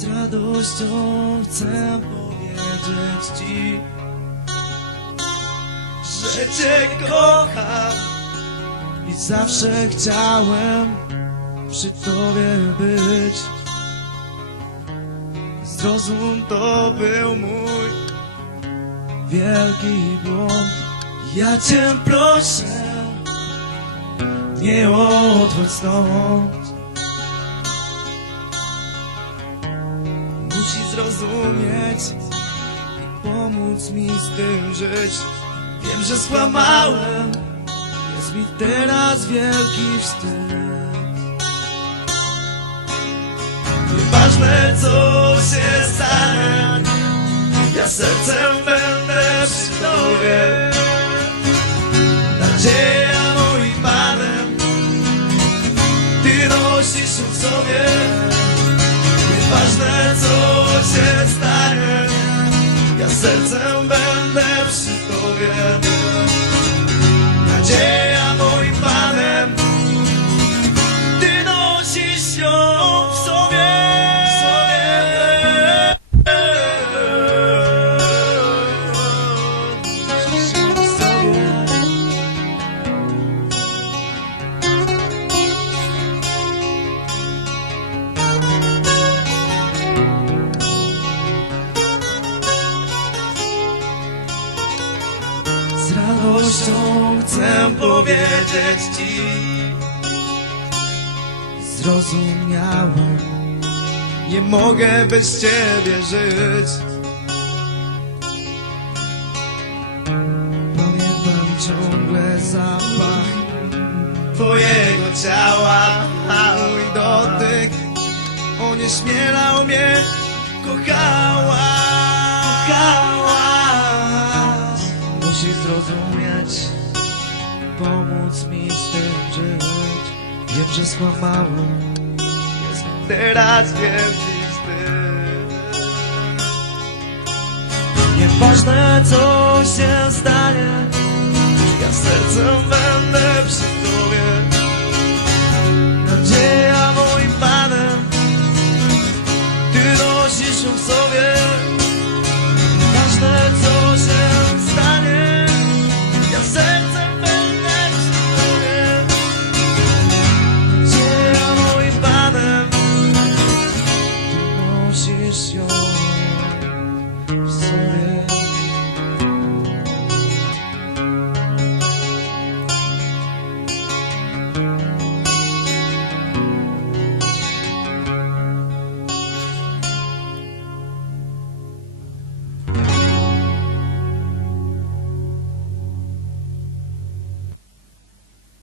Z radością chcę powiedzieć Ci, że Cię kocham i zawsze chciałem przy Tobie być. Zrozum, to był mój wielki błąd. Ja Cię proszę, nie odchodź stąd. Musi zrozumieć i pomóc mi z tym żyć. Wiem, że skłamałem, jest mi teraz wielki wstyd. Nieważne co się stanie, ja sercem będę przy tobie. Nadzieja moim panem, ty nosisz w sobie. Nieważne co się stanie, ja sercem będę Z radością chcę powiedzieć Ci. Zrozumiałem. Nie mogę bez Ciebie żyć. Pamiętam ciągle zapach Twojego ciała A mój dotyk Onieśmielał mnie. Kochałaś Kochałaś Mi z tym, wiem, że skłamałem Jest teraz wielki wstyd Nieważne co się stanie Ja sercem we